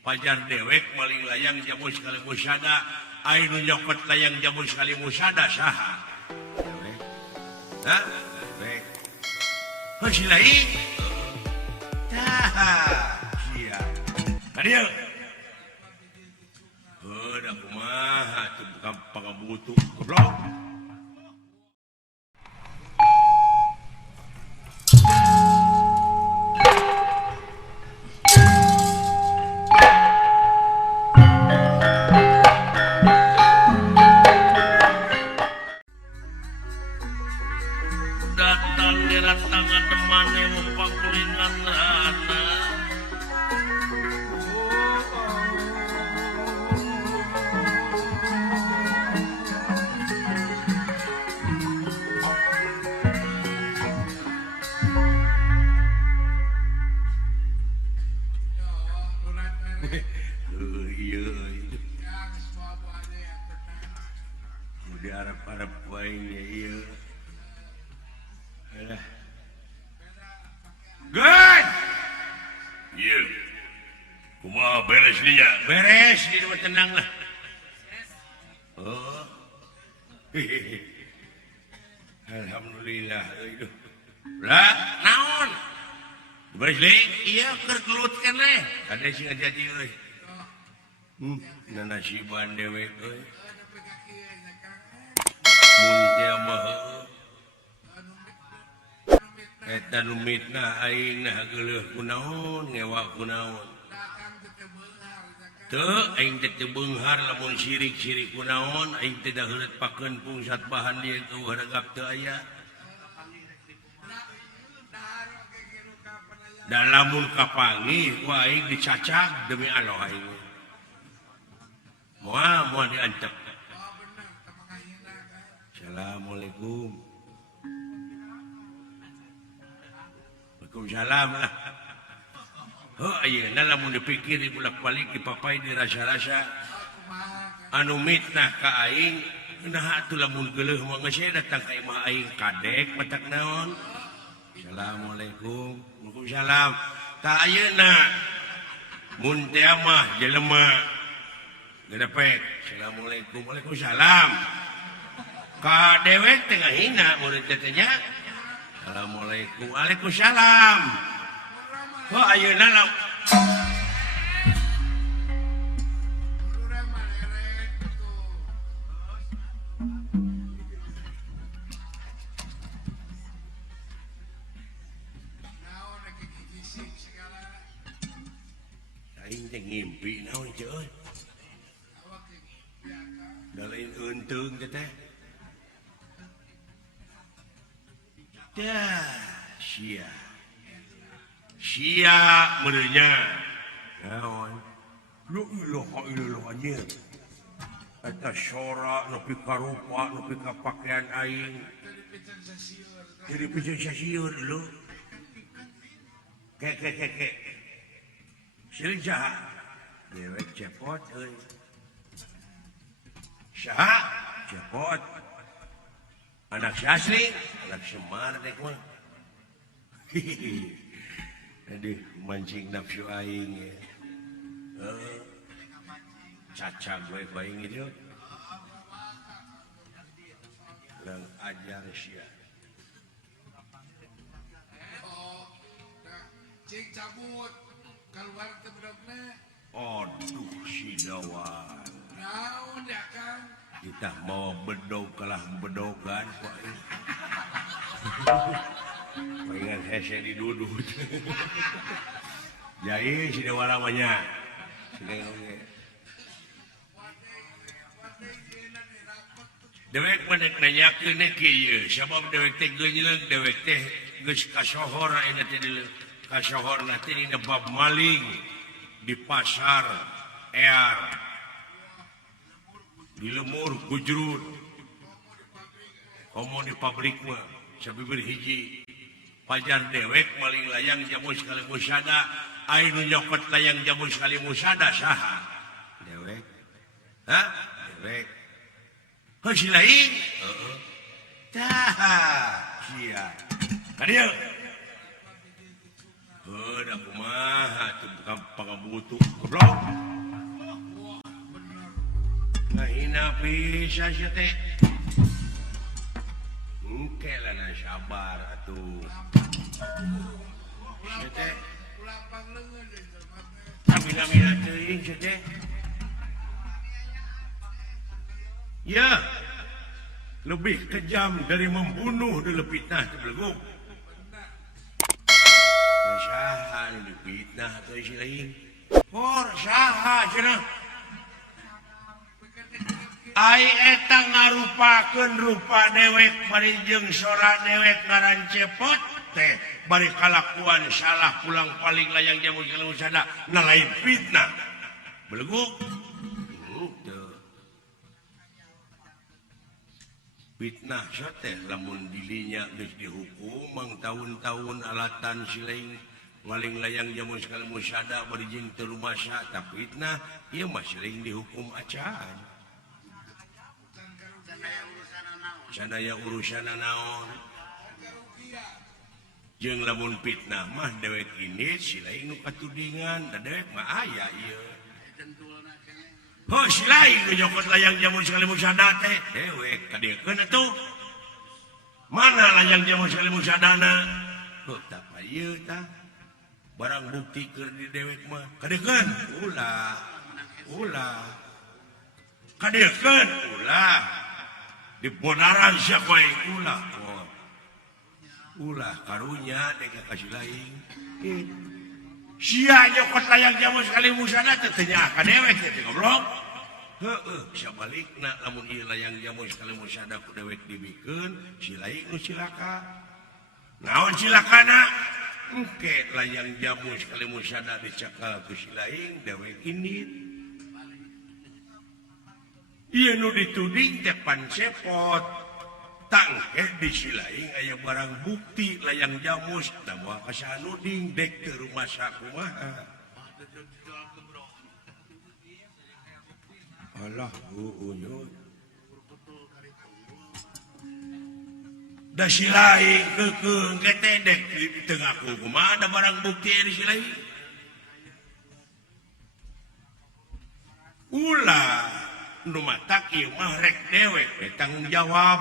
Pajar dewek maling layang jamu sekali musada air nyokot layang jamu sekali musada saha dewek hah dewek masih lain sia kadia udah kumaha tuh bukan pangabutuh goblok datang gerak tangan temane mempangkulingan lana iya udah harap-harap wainnya iya Good. Iya. Kumaha beres dia? Beres, di rumah tenang lah. Oh. Alhamdulillah. Lah, naon? Beres deui? Iya, keur kelutkeun leh. Kada sing ngajadi euy. Nanasiban dewek euy. Mun teh mah eta nu mitna aing nah geuleuh kunaon ngewa kunaon teu aing teh teu beunghar lamun sirik-sirik kunaon aing teh da heureutpakeun pungsat bahan dieu teu haragap teu aya da lamun kapanggih ku aing dicacag demi Allah aing moal diancep Assalamualaikum Waalaikumsalam lah. Oh ayeuna lamun dipikir bolak-balik dipapai dirasa-rasa anu mitnah ka aing nah atuh lamun geuleuh mah geus datang ka imah aing kadek matak naon. Assalamualaikum. Waalaikumsalam. Ta ayeuna mun teh mah jelema gedepek. Assalamualaikum. Waalaikumsalam. Ka dewek teh ngahina murid teh nya. Assalamualaikum. Waalaikumsalam. Oh ayeuna lah. Aing teh ngimpi naon ceuy. Da lain eunteung teh. Sia merenya naon lu ilaha illallah anjeun eta syora nepi ka rupa nepi ka pakaian aing jadi pisan sasieun lu ke sieun saha dewek cepot euy saha cepot anak asli, anak Semar dek mah. Aduh, mancing nafsu aing ya. Cacag gue baing itu. Lang ajar sia. Cing cabut keluar teh budakna. Aduh, si dawan. Naon ya Kang? Kita mau bedog kalah bedogan kok. Pengen hese didudut. Jadi si dewa lamanya. Dewek menek nanyakeun kieu, sabab dewek teh geunyeuleuh dewek teh geus kasohor ayeuna teh di kasohorna teh dina bab maling di pasar ear. Di lemur gujrut komo di pabrik mah sabibir hiji pajar dewek maling layang jamu sekali musada air nyokot layang jamu sekali musada saha dewek hah dewek geus lain heeh tah sia kadia da kumaha tuh bukan pangabutuh goblok. Ngahina pisan sia teh. Engke lah na sabar atuh. Sia teh. Ulah pangleungeun deui tempat teh. Amina teuing sia teh. Ya. Lebih kejam dari membunuh di fitnah teh beleguk. Saha nu dipitnah teh si lain. Hor saha cenah. Ai eta ngarupakeun rupa dewek bari jeung sora dewek ngaran cepot teh bari kalakuan salah pulang paling layang jamu kalau sada na lain fitnah. Beleguk. Teu. Fitnah teh lamun dilinya geus dihukum mang tahun-tahun alatan si lain maling layang jamu sekali musada bari jeung teu rumasa ta fitnah ieu mah si lain dihukum acaan. Sadaya urusana naon jeung lamun fitnah mah dewek ini si lain nu katudingan da dewek mah aya ieu si lain nu nyokot layang jamu sekali musada teh dewek kadiekeun atuh mana layang jamu sekali musadana tah ieu tah barang bukti keur di dewek mah kadiekeun ulah kadiekeun ulah dibonaran siapa yang ulah karunya dengan kasih lain sia nyokot layang jamu sekali musada tetenya akan dewek itu goblok sia balikna lamun ieu layang jamu sekali musada ku dewek dibikeun si lain nu cilaka naon cilakana engke layang jamu sekali musada dicakal ku si lain dewek ini iya nu dituding teh pancepot tangke di silaing aya barang bukti layang jamus da moal kasanuding dek teu rumasa kumaha alah uuyun da silaing kekeung kete dek teu ngaku kumaha da barang bukti di silaing ulah nu matak ieu mah rek dewek tanggung jawab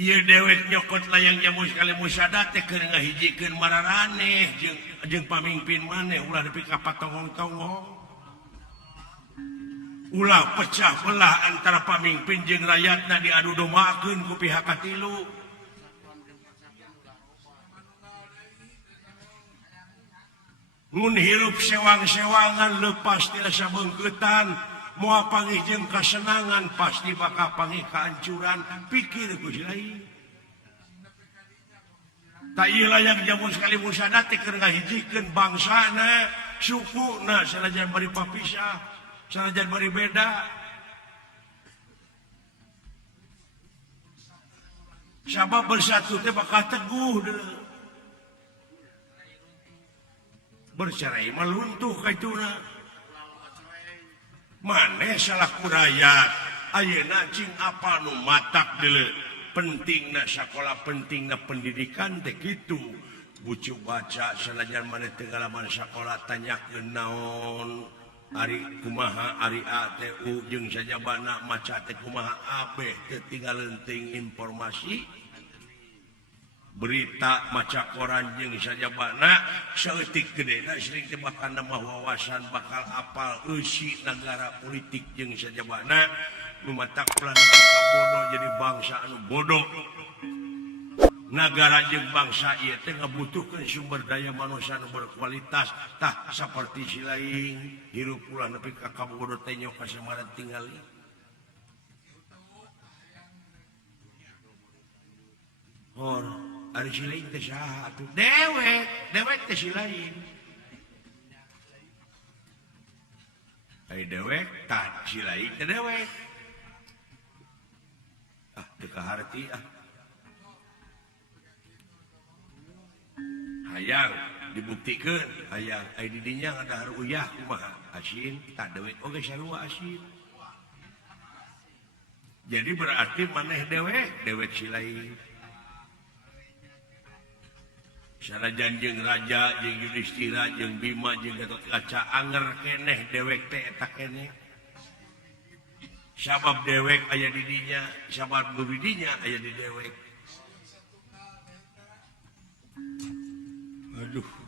ieu dewek nyokot layang jamu sekali musada teh keur ngahijikeun mararaneh jeung pamimpin maneh ulah nepi ka patongong-tongong ulah pecah belah antara pamimpin jeung rakyatna diadu domaakeun ku pihak katilu mun hirup sewang-sewangan lepas ti asa beungkeutan moal panggih jeung kasenangan pasti bakal panggih kehancuran pikir ku si lain ta ieu layang jamu sekali musada teh keur ngahijikeun bangsana sukuna sanajan bari papisah sanajan bari beda sabab bersatu teh bakal teguh deuleu bercerai meluntuh kaituna maneh salah kurayat ayeuna cing apa nu matak deuleu pentingna sakola pentingna pendidikan teh kitu bucu baca sanajan maneh teu ngalaman sakola tanyakeun naon ari kumaha ari A teh U jeung sajabana maca teh kumaha abeh teu tinggal leuting informasi berita maca koran jeung sajabana saeutik gedena sering teh bakal nambah wawasan bakal apal eusi negara politik jeung sajabana nu matak ulah bodoh jadi bangsa anu bodoh negara jeung bangsa ieu teh ngabutuhkeun sumber daya manusia anu berkualitas tah saperti si lain hirup ulah nepi ka kabodoh teh nyok kasamaran tingali hor ari si lain teh saha atuh dewek teh si lain ari dewek tah si lain teh dewek teu kaharti hayang dibuktikan hayang ai di dinya ngadahar uyah kumaha asin tak dewek oge sarua asin jadi berarti maneh dewek si lain sanajan jeung raja jeung Yudhistira jeung Bima jeung Gatotkaca anger keneh dewek teh eta keneh sabab dewek aya di dinya sabab nu di dinya aya di dewek. Aduh